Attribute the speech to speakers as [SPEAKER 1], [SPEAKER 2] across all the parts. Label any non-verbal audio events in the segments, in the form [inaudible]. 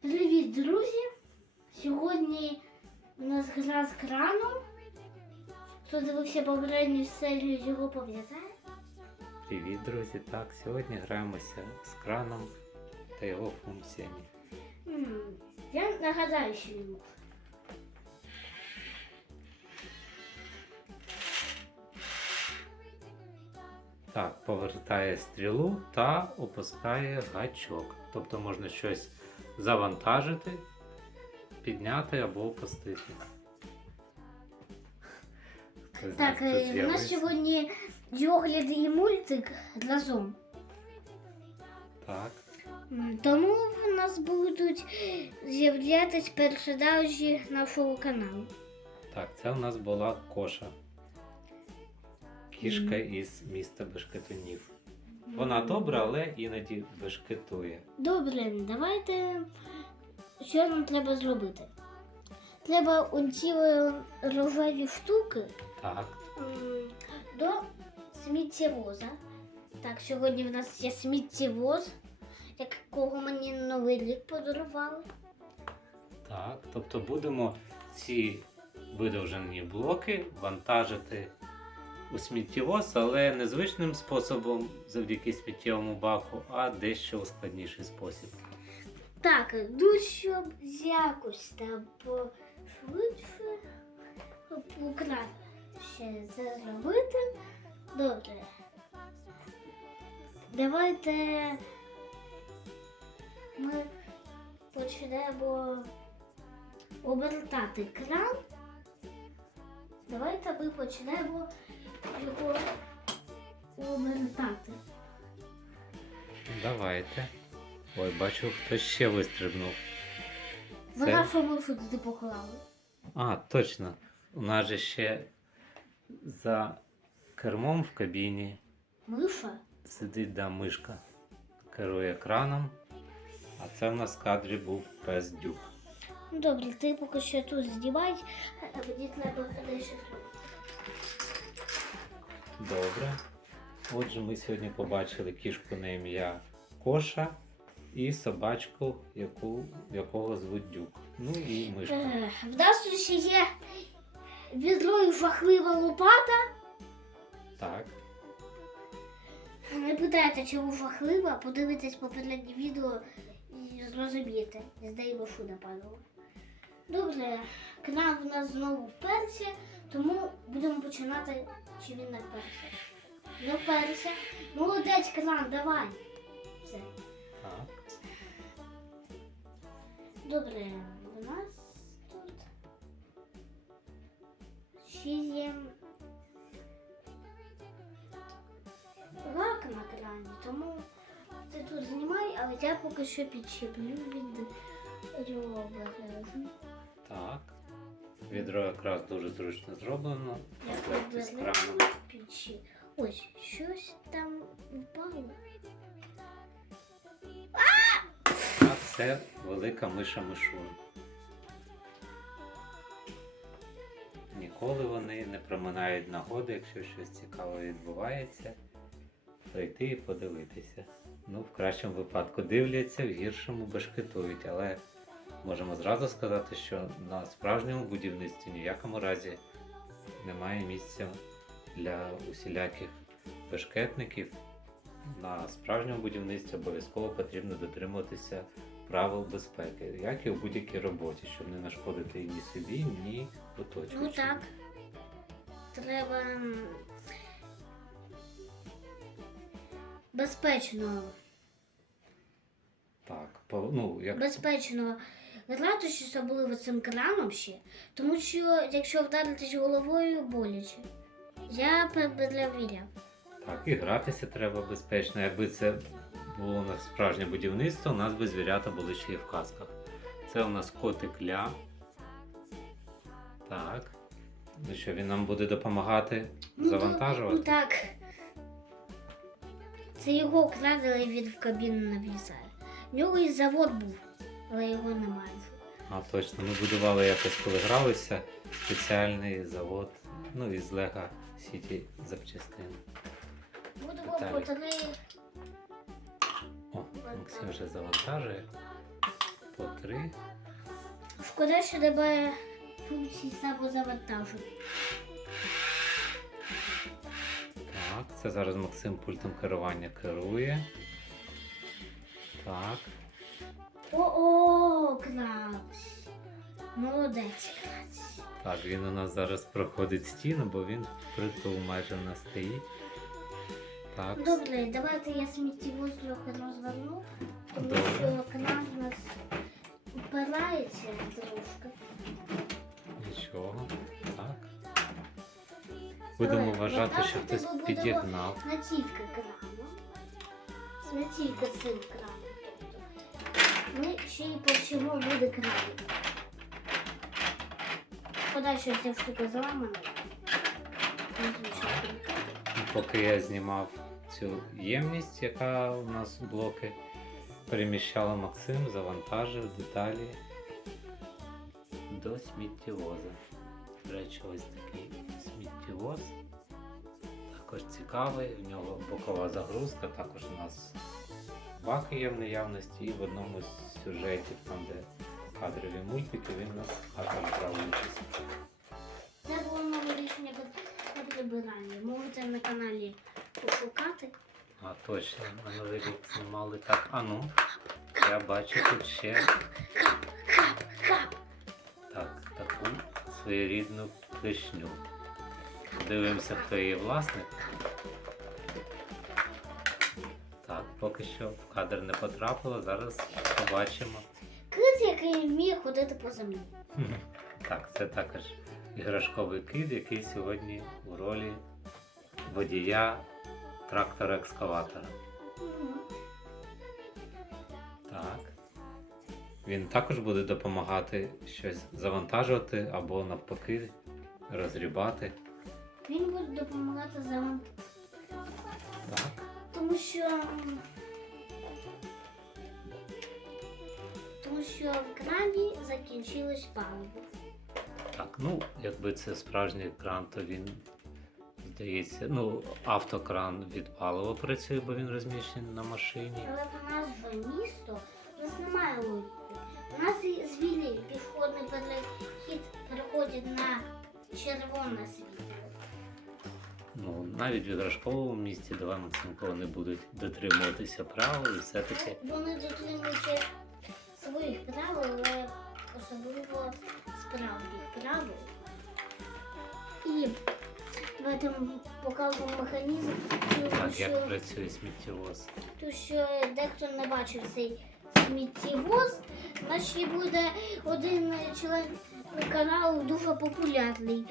[SPEAKER 1] Привіт, друзі! Сьогодні у нас гра з краном. Хто дивився попередню серію, його пам'ятає.
[SPEAKER 2] Привіт, друзі! Так, сьогодні граємося з краном та його функціями.
[SPEAKER 1] М, Я нагадаю, що він був.
[SPEAKER 2] Так, повертає стрілу та опускає гачок. Тобто можна щось завантажити, підняти або опустити. Хтось
[SPEAKER 1] Так,
[SPEAKER 2] тут
[SPEAKER 1] е, у нас
[SPEAKER 2] з'явився.
[SPEAKER 1] сьогодні огляд і мультик разом.
[SPEAKER 2] Так,
[SPEAKER 1] М, Тому в нас будуть з'являтись персонажі нашого каналу.
[SPEAKER 2] так, це у нас була коша. Кішка із міста Бешкетунів. Вона добра, але іноді бешкетує.
[SPEAKER 1] Добре, давайте. Що нам треба зробити? Треба оці рожеві штуки
[SPEAKER 2] Так,
[SPEAKER 1] до сміттєвоза. Так, сьогодні в нас є сміттєвоз, якого мені новий рік подарували.
[SPEAKER 2] Так, тобто будемо ці видовжені блоки вантажити у сміттєвоз, але не звичним способом завдяки сміттєвому баку, а дещо у складніший спосіб.
[SPEAKER 1] Так, ну щоб якось там пошвидше краще це зробити. Добре. Давайте ми почнемо обертати кран. Давайте ми почнемо обертати.
[SPEAKER 2] Давайте. Ой, бачу, хтось ще вистрибнув.
[SPEAKER 1] Вона
[SPEAKER 2] Це...
[SPEAKER 1] що ми туди поклали.
[SPEAKER 2] А, точно. У нас же ще за кермом в кабіні
[SPEAKER 1] Миша?
[SPEAKER 2] сидить да, мишка. Керує краном. А це в нас в кадрі був пес дюк.
[SPEAKER 1] Ну добре, ти поки що тут знімай, а мені треба зробити.
[SPEAKER 2] Добре. Отже, ми сьогодні побачили кішку на ім'я Коша і собачку, яку, якого звуть Дюк. Ну і мишка.
[SPEAKER 1] Е, В нас тут ще є відро і жахлива лопата.
[SPEAKER 2] Так.
[SPEAKER 1] Не питайте, чому жахлива, подивитесь попереднє відео і зрозумієте. З неї мишу нападало. Добре, кран в нас знову вперся, тому будемо починати, чи він не вперся. Не вперся. Молодець, кран, давай. Все.
[SPEAKER 2] Так.
[SPEAKER 1] Добре, у нас тут ще є рак на крані, тому ти тут знімай, але я поки що підчеплю від ровера.
[SPEAKER 2] Так. Відро якраз дуже зручно зроблено. в
[SPEAKER 1] Я
[SPEAKER 2] з
[SPEAKER 1] обережно
[SPEAKER 2] краном.
[SPEAKER 1] підчі. Ось, щось там впало.
[SPEAKER 2] А це велика миша мишун. Ніколи вони не проминають нагоди, якщо щось цікаве відбувається, прийти і подивитися. Ну, в кращому випадку дивляться, в гіршому бешкетують, але можемо зразу сказати, що на справжньому будівництві ні в якому разі немає місця для усіляких бешкетників. На справжньому будівництві обов'язково потрібно дотримуватися правил безпеки, як і у будь-якій роботі, щоб не нашкодити ні собі, ні оточуючим.
[SPEAKER 1] Ну так. Треба безпечно,
[SPEAKER 2] Так, ну, як
[SPEAKER 1] безпечно гратися, особливо цим краном ще, тому що якщо вдаритись головою, боляче. Я перевіряв.
[SPEAKER 2] так, і гратися треба безпечно. Якби це було на справжнє будівництво, у нас би звірята були ще й в казках. Це у нас котик Ля. Так. Ну що, він нам буде допомагати
[SPEAKER 1] Ну,
[SPEAKER 2] завантажувати?
[SPEAKER 1] Ну так. Це його крадили, він в кабіну не влізає. У нього і завод був, але його немає.
[SPEAKER 2] А точно, ми будували якось, коли гралися, спеціальний завод, ну із Лего Сіті запчастин.
[SPEAKER 1] Будемо по три
[SPEAKER 2] О, Максим вже завантажує. пішло три.
[SPEAKER 1] Шкода, що немає функції самозавантажу.
[SPEAKER 2] Так, це зараз Максим пультом керування керує. Так.
[SPEAKER 1] О-о, Крабс. Молодець, Крабс.
[SPEAKER 2] Так, він у нас зараз проходить стіну, бо він притул майже не стоїть. Так,
[SPEAKER 1] Добре, давайте я сміттєвоз трохи розверну, тому
[SPEAKER 2] Добре.
[SPEAKER 1] що канал у нас впирається трошки.
[SPEAKER 2] нічого. Так. Будемо вважати, що хтось підігнав.
[SPEAKER 1] Не тільки краном, не тільки цим краном. Ми ще й види кранів. Шкода, що ця штука зламана.
[SPEAKER 2] Поки я знімав цю ємність, яка у нас блоки переміщала Максим, завантажив деталі до сміттєвоза. До речі, ось такий сміттєвоз. Також цікавий, в нього бокова загрузка, також у нас баки є в наявності, і в одному з сюжетів, там де кадрові мультики, він нас також брав участь.
[SPEAKER 1] Це було нове рішення про прибирання. Можете на каналі пошукати.
[SPEAKER 2] А точно, на новий рік знімали так. А ну, я бачу тут ще так, таку своєрідну клешню. Дивимося, хто її власник. Поки що в кадр не потрапило, зараз побачимо.
[SPEAKER 1] Кит, який вміє ходити по землі.
[SPEAKER 2] Хм. Так, це також іграшковий кид, який сьогодні у ролі водія трактора екскаватора. Так. Він також буде допомагати щось завантажувати або навпаки розрібати.
[SPEAKER 1] Він буде допомагати завантажити.
[SPEAKER 2] Так.
[SPEAKER 1] Тому що. Тому що в крані закінчилось паливо.
[SPEAKER 2] Так, ну, якби це справжній кран, то він здається, ну, автокран від палива працює, бо він розміщений на машині.
[SPEAKER 1] Але в нас же місто, у нас немає логіки. У нас і звільний пішохідний перехід переходить на червоне світло.
[SPEAKER 2] Ну, навіть в іграшковому місті давай Максимко вони будуть дотримуватися правил і все-таки
[SPEAKER 1] Вони дотримуються своїх правил, але особливо справжніх правил. І в цьому показуємо механізм,
[SPEAKER 2] так, як працює сміттєвоз.
[SPEAKER 1] тому що дехто не бачив цей сміттєвоз, значить буде один член каналу дуже популярний.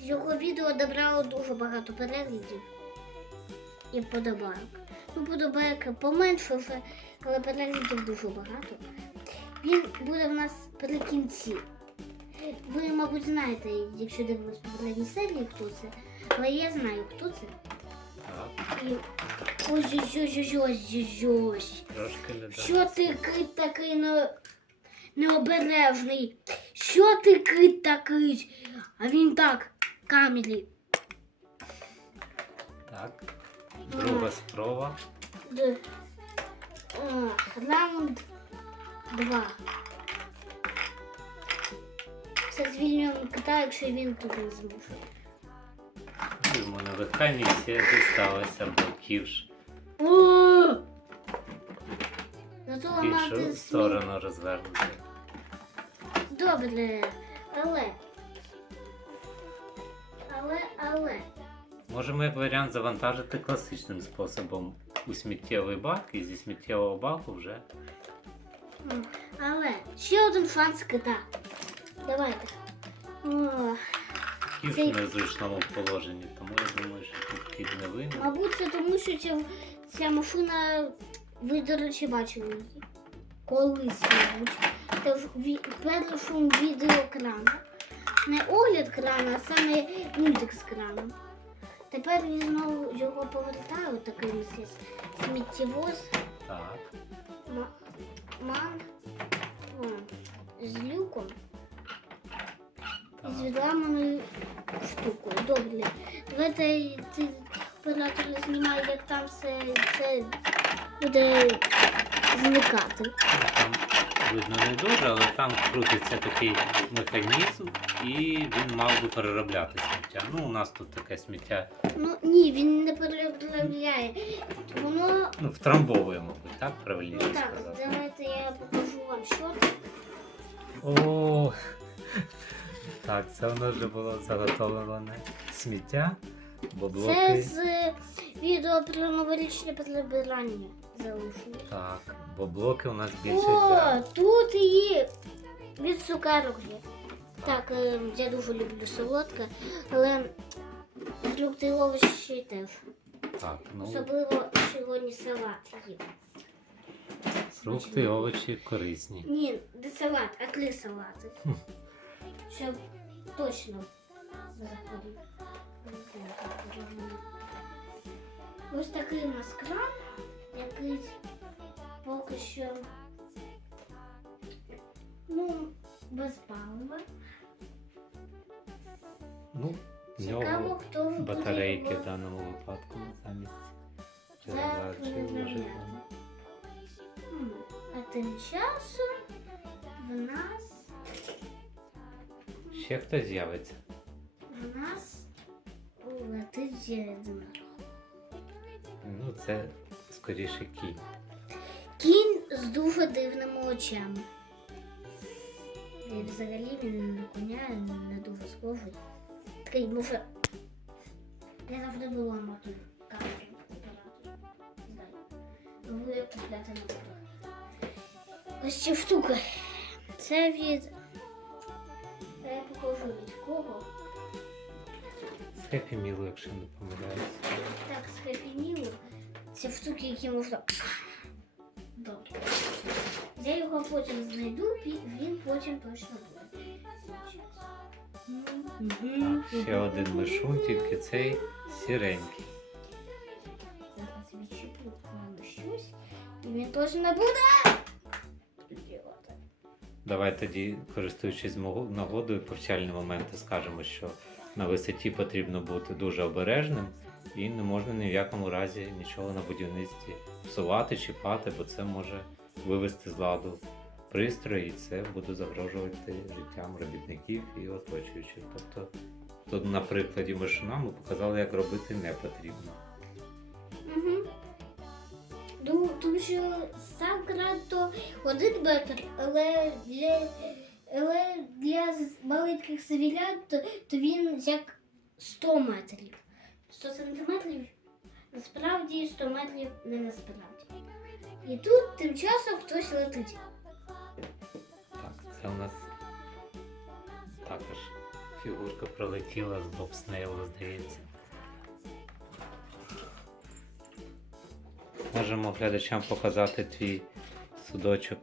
[SPEAKER 1] Його відео набрало дуже багато переглядів і подобайок. Ну, подобайок поменше вже, але переглядів дуже багато. Він буде в нас при кінці. Ви, мабуть, знаєте, якщо дивились попередні серії, хто це. Але я знаю, хто це. І ось ось ось ось ось ось. Що ти кит такий не... необережний? Що ти кит такий? А він так, камері.
[SPEAKER 2] Так. Друга спроба.
[SPEAKER 1] Д... О, раунд два. Це звільнюємо кота, якщо він тут не змушує.
[SPEAKER 2] Йому нелегка місія дісталася, бо ківш
[SPEAKER 1] О! Зато
[SPEAKER 2] в
[SPEAKER 1] ламати
[SPEAKER 2] іншу сторону розвернути.
[SPEAKER 1] Добре, але. Але, але.
[SPEAKER 2] Можемо як варіант завантажити класичним способом у сміттєвий бак і зі сміттєвого баку вже.
[SPEAKER 1] М, Але ще один шанс кита. Давайте. О,
[SPEAKER 2] Ківш
[SPEAKER 1] Цей-
[SPEAKER 2] в незручному положенні, тому я думаю, що тут кіт не винен.
[SPEAKER 1] мабуть, це тому, що ця, ця машина, ви, до речі, бачили її. Колись, мабуть. Це в ві- першому відео крана. Не огляд крана, а саме індекс крана. Тепер він знову його повертаю такий мислі сміттєвоз.
[SPEAKER 2] Так.
[SPEAKER 1] Ма- Ман о, з люком з відламаною штукою. Добре. Давайте цей оператор знімає, як там все це буде зникати.
[SPEAKER 2] Ну, Там видно не дуже, але там крутиться такий механізм, і він мав би переробляти сміття. Ну, у нас тут таке сміття
[SPEAKER 1] Ну ні, він не переправляє. Воно
[SPEAKER 2] ну, втрамбовує, мабуть, так? Правильніше
[SPEAKER 1] ну так,
[SPEAKER 2] сказати.
[SPEAKER 1] давайте я покажу вам, що це.
[SPEAKER 2] О, так, це у нас вже було заготовлене сміття, бо
[SPEAKER 1] Це з відео про новорічне прибирання залишили.
[SPEAKER 2] Так, бо блоки у нас більше
[SPEAKER 1] О, тут і від цукерок є. Так, е, я дуже люблю солодке, але фрукти і овочі теж.
[SPEAKER 2] Так, ну,
[SPEAKER 1] Особливо сьогодні салат їв.
[SPEAKER 2] фрукти і овочі корисні.
[SPEAKER 1] Ні, не салат, а три салати. Щоб точно заходив. Ось такий у нас кран, який поки що ну, без палива.
[SPEAKER 2] Ну, в
[SPEAKER 1] Цікаво, хто буде
[SPEAKER 2] батарейки в
[SPEAKER 1] його
[SPEAKER 2] даному випадку замість
[SPEAKER 1] М, А тим часом в нас
[SPEAKER 2] Ще хтось з'явиться.
[SPEAKER 1] в нас летить єдинорог.
[SPEAKER 2] Ну, це скоріше кінь.
[SPEAKER 1] Кінь з дуже дивними очами. І взагалі він на коня не дуже схожий. Такий може. Я завжди була мотою карту Ви купляти не буду. Ось ця штука. Це від. Я покажу від кого.
[SPEAKER 2] З Хеппі Мілу, якщо не помиляюсь.
[SPEAKER 1] Так, з Happy Meal. Це штуки, які можна. Добре. Я його потім знайду, він потім точно буде.
[SPEAKER 2] Ще один мишун, тільки цей сіренький.
[SPEAKER 1] Зараз відчіплю плану щось. І він точно не буде.
[SPEAKER 2] Давай тоді, користуючись нагодою, повчальні моменти скажемо, що на висоті потрібно бути дуже обережним і не можна ні в якому разі нічого на будівництві псувати, чіпати, бо це може вивести з ладу пристрої, і це буде загрожувати життям робітників і оточуючих. Тобто, тут на прикладі мишуна ми показали, як робити не потрібно.
[SPEAKER 1] Угу. Ну, тому що сам кран то один метр, але для, але для маленьких савілят то, то він як 100 метрів. 100 сантиметрів насправді 100 метрів не насправді. І тут тим часом хтось летить.
[SPEAKER 2] Так, це у нас також фігурка пролетіла з бобснейлу, здається. Можемо глядачам показати твій судочок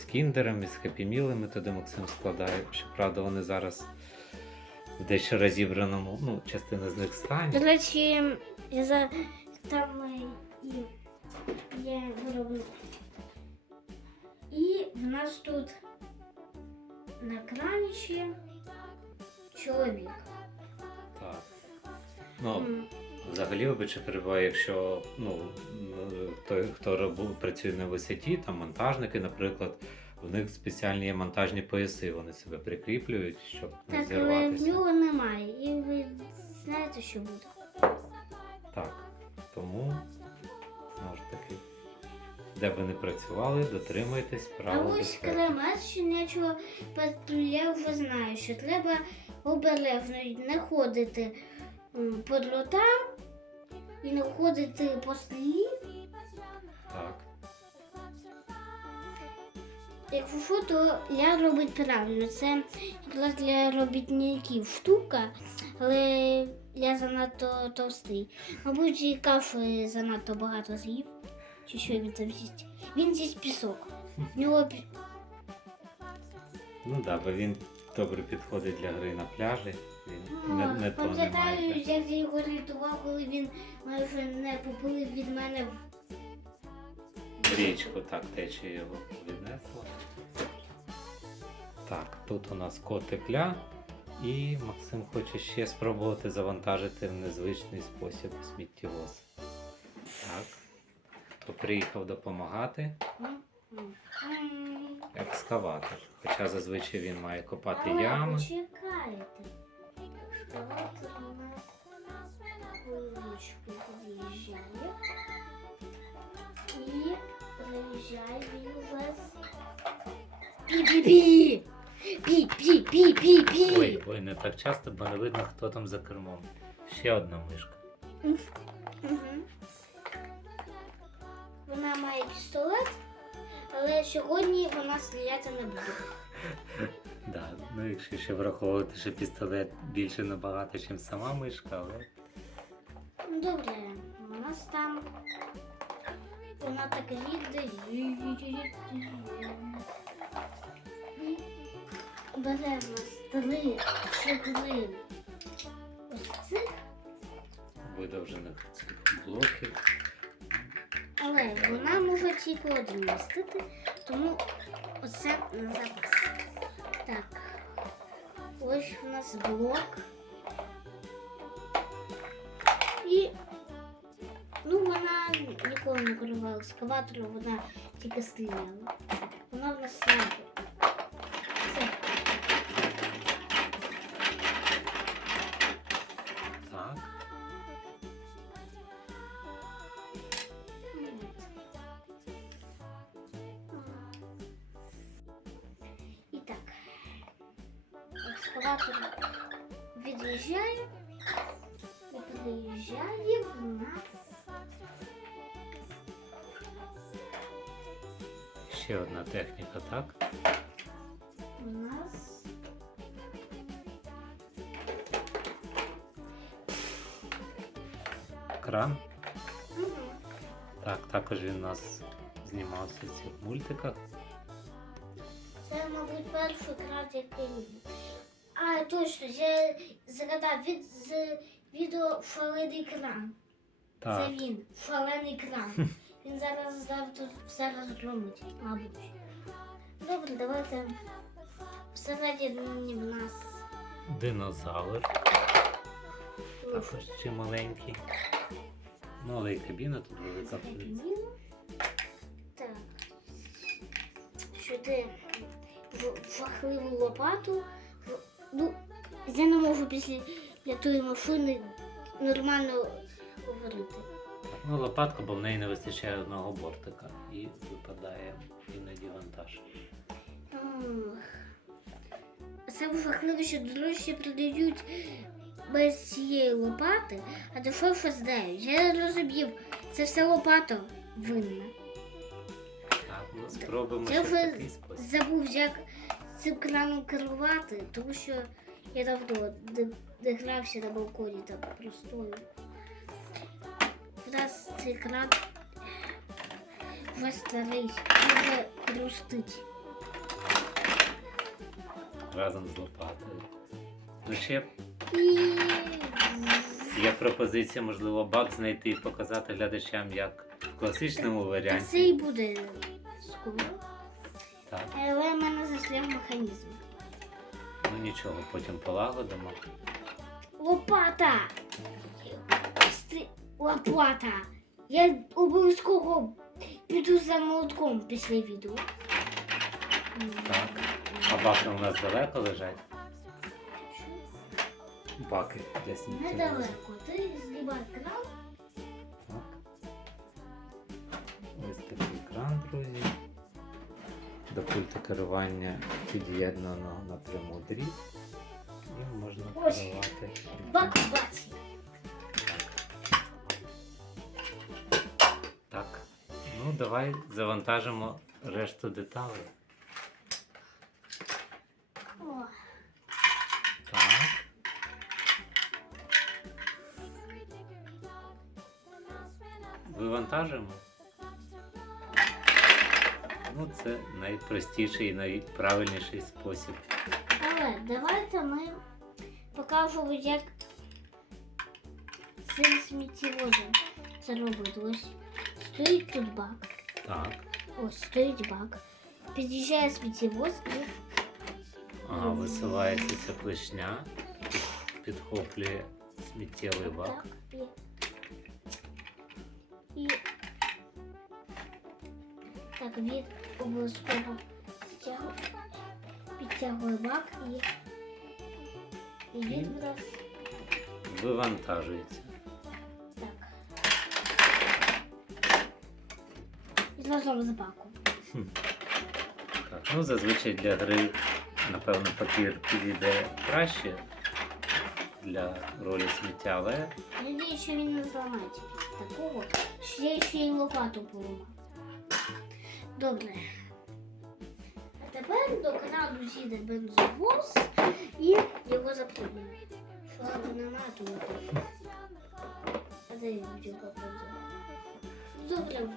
[SPEAKER 2] з кіндером і з хепімілами, туди Максим складає. Щоправда, вони зараз в дещо розібраному, ну, частина з них
[SPEAKER 1] До речі, я за там і є виробник. І в нас тут на крані ще чоловік.
[SPEAKER 2] Так. Ну,
[SPEAKER 1] М.
[SPEAKER 2] Взагалі, вибачте, перебуває, якщо ну, той, хто рабу- працює на висоті, там монтажники, наприклад, в них спеціальні є монтажні пояси, вони себе прикріплюють, щоб не
[SPEAKER 1] Так, але в
[SPEAKER 2] зірватися.
[SPEAKER 1] нього немає. І ви знаєте, що буде.
[SPEAKER 2] Так. Тому, знову ж таки, де би не працювали, дотримуйтесь
[SPEAKER 1] А
[SPEAKER 2] правил
[SPEAKER 1] ось
[SPEAKER 2] безпеки.
[SPEAKER 1] кремет щенячого патруля вже знає, що треба обережно не ходити м, по дротам і не ходити по склі. Якщо що, то ля робить правильно. Це якраз для робітників штука, але я занадто товстий. Мабуть, і кафи занадто багато з'їв. Чи що він там з'їсть? Він з'їсть пісок. В нього пі-
[SPEAKER 2] Ну так, да, бо він добре підходить для гри на пляжі. Він не, не то не
[SPEAKER 1] Пам'ятаю,
[SPEAKER 2] має.
[SPEAKER 1] як я його рятував, коли він майже не попилив від мене В
[SPEAKER 2] річку так тече його віднесло. Так, тут у нас котик ля. І Максим хоче ще спробувати завантажити в незвичний спосіб сміттєвоз. Так. що приїхав допомагати екскаватор. Хоча зазвичай він має копати
[SPEAKER 1] Але
[SPEAKER 2] ями.
[SPEAKER 1] почекайте. Давайте вуличку. І приїжджає він весь. Пі-пі-пі! Пі-пі-пі-пі-пі!
[SPEAKER 2] Ой, ой, не так часто, бо не видно, хто там за кермом. Ще одна мишка.
[SPEAKER 1] Мгм. Вона має пістолет, але сьогодні вона стріляти не буде. [laughs]
[SPEAKER 2] Да, ну якщо ще враховувати, що пістолет більше набагато, ніж сама мишка, але
[SPEAKER 1] Ну, Добре, у нас там вона так їде. Бере в нас три, чотири ось цих,
[SPEAKER 2] видовжених цих блоків.
[SPEAKER 1] але вона може тільки один містити, тому оце на запас. Так, ось в нас блок. І ну вона ніколи не керувала екскаватором, вона тільки стріляла. Вона в нас снайпер. Екскаватор від'їжджає і приїжджає в нас.
[SPEAKER 2] Ще одна техніка, так?
[SPEAKER 1] У нас
[SPEAKER 2] Кран.
[SPEAKER 1] Мгм.
[SPEAKER 2] Так, також він у нас знімався в цих мультиках.
[SPEAKER 1] це, мабуть, перший крат, який. А, точно, я згадав від з відео шалений кран. Це
[SPEAKER 2] Так,
[SPEAKER 1] він, шалений кран. Він зараз зараз тут все розгромить, мабуть. Добре, давайте всередині в нас
[SPEAKER 2] динозавр. Також ще маленький. Ну, але і кабіна тут велика.
[SPEAKER 1] Так. Сюди в- жахливу лопату. Ну, я не можу після тої машини нормально говорити.
[SPEAKER 2] Ну, лопатка, бо в неї не вистачає одного бортика і випадає іноді вантаж.
[SPEAKER 1] Це жахливо, що дорожче продають без цієї лопати, а дешевше здають. Я розумів, це все лопата винна.
[SPEAKER 2] Так, ну спробуємо ще
[SPEAKER 1] вже
[SPEAKER 2] такий спосіб.
[SPEAKER 1] забув, як цим краном керувати, тому що я давно не, не грався на балконі так простою. Зараз цей кран вже старий, вже хрустить.
[SPEAKER 2] разом з лопатою. Ну ще
[SPEAKER 1] І
[SPEAKER 2] є пропозиція, можливо, баг знайти і показати глядачам, як в класичному варіанті.
[SPEAKER 1] це і буде скоро.
[SPEAKER 2] Так,
[SPEAKER 1] Але в мене застряг механізм.
[SPEAKER 2] ну нічого, потім полагодимо.
[SPEAKER 1] Лопата! Лопата! Я обов'язково піду за молотком після відео.
[SPEAKER 2] Так. А баки у нас далеко лежать. Баки для сміття.
[SPEAKER 1] Недалеко. Ти знімай кран.
[SPEAKER 2] Так. Ось такий кран, друзі. До пульту керування під'єднано напряму дріт. І можна керувати. Так. Ну, давай завантажимо решту деталей.
[SPEAKER 1] О,
[SPEAKER 2] Так. Вивантажимо. Ну, це найпростіший і найправильніший спосіб.
[SPEAKER 1] Але давайте ми покажемо, як цим сміттєвозом це робити. Ось стоїть тут бак.
[SPEAKER 2] Так.
[SPEAKER 1] Ось стоїть бак. Під'їжджає сміттєвоз і
[SPEAKER 2] Ага, висувається ця клешня, підхоплює сміттєвий бак.
[SPEAKER 1] так. Так, він обов'язково підтягує, підтягує бак і, і він в нас
[SPEAKER 2] Вивантажується.
[SPEAKER 1] так. І разом з баком.
[SPEAKER 2] Так, ну зазвичай для гри, напевно, папір підійде краще для ролі сміття, але
[SPEAKER 1] Я надіюсь, що він не зламається такого. Що я ще й лопату поламав. Добре. А тепер до каналу з'їде бензовоз і його заповнюємо. Слава нема тут. А де його бензовоз? Добре,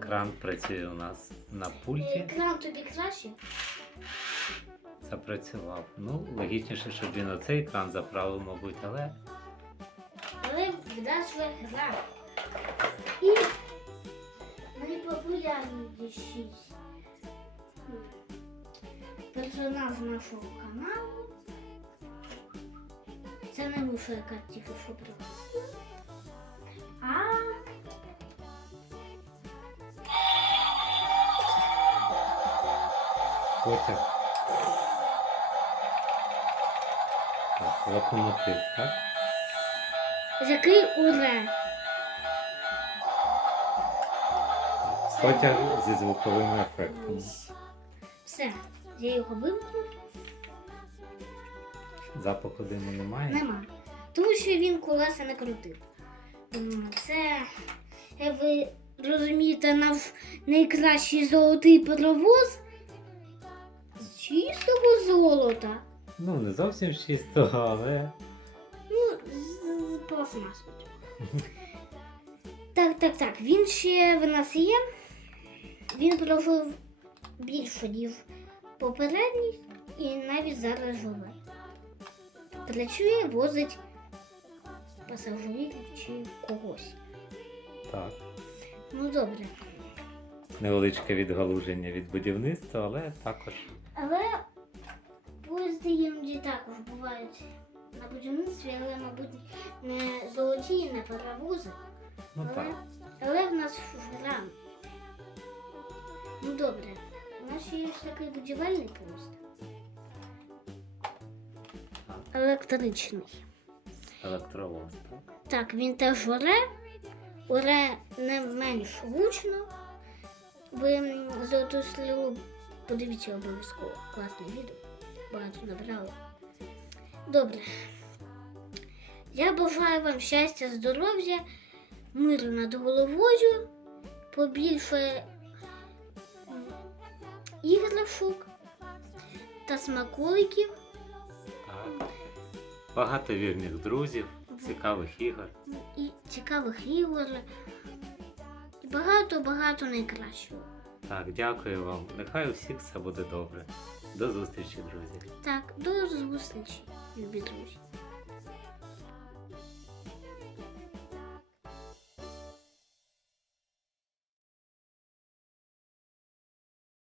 [SPEAKER 2] кран працює у нас на пульті.
[SPEAKER 1] Екран тобі краще?
[SPEAKER 2] Запрацював. Ну, логічніше, щоб він оцей екран заправив, мабуть, але
[SPEAKER 1] Вдасть гра. І найпопулярніший персонаж нашого каналу. Це не муша, яка тільки що привезла. А
[SPEAKER 2] потяг. Так, локомотив, так?
[SPEAKER 1] Який уре.
[SPEAKER 2] Потяг зі звуковими ефектами.
[SPEAKER 1] Все, я його вимкнув.
[SPEAKER 2] Запаху диму немає.
[SPEAKER 1] Нема. Тому що він колеса не крутив. Це, як ви розумієте, наш найкращий золотий паровоз з чистого золота.
[SPEAKER 2] Ну, не зовсім з чистого, але [laughs]
[SPEAKER 1] Так, так, так. Він ще в нас є. Він прожив більше, ніж попередній, і навіть зараз живе. Працює, возить пасажирів чи когось.
[SPEAKER 2] так.
[SPEAKER 1] Ну добре.
[SPEAKER 2] Невеличке відгалуження від будівництва, але також
[SPEAKER 1] Але поїзди іноді також бувають на будівництві, але, мабуть, не золоті, не паровози.
[SPEAKER 2] ну
[SPEAKER 1] Але,
[SPEAKER 2] так.
[SPEAKER 1] але в нас гра. Ну добре. У нас ще є ось такий будівельний.
[SPEAKER 2] Так.
[SPEAKER 1] Електричний.
[SPEAKER 2] Електровоз, так.
[SPEAKER 1] Так, він теж оре. Оре не менш гучно. Ви золоту сліву подивіться обов'язково. Класне відео. Багато набрало. Добре. Я бажаю вам щастя, здоров'я, миру над головою, побільше іграшок та смаколиків.
[SPEAKER 2] Багато вірних друзів, цікавих ігор.
[SPEAKER 1] і цікавих ігор. І багато-багато найкращого.
[SPEAKER 2] Так, дякую вам. Нехай у всіх все буде добре. До зустрічі, друзі.
[SPEAKER 1] Так, до зустрічі, любі друзі.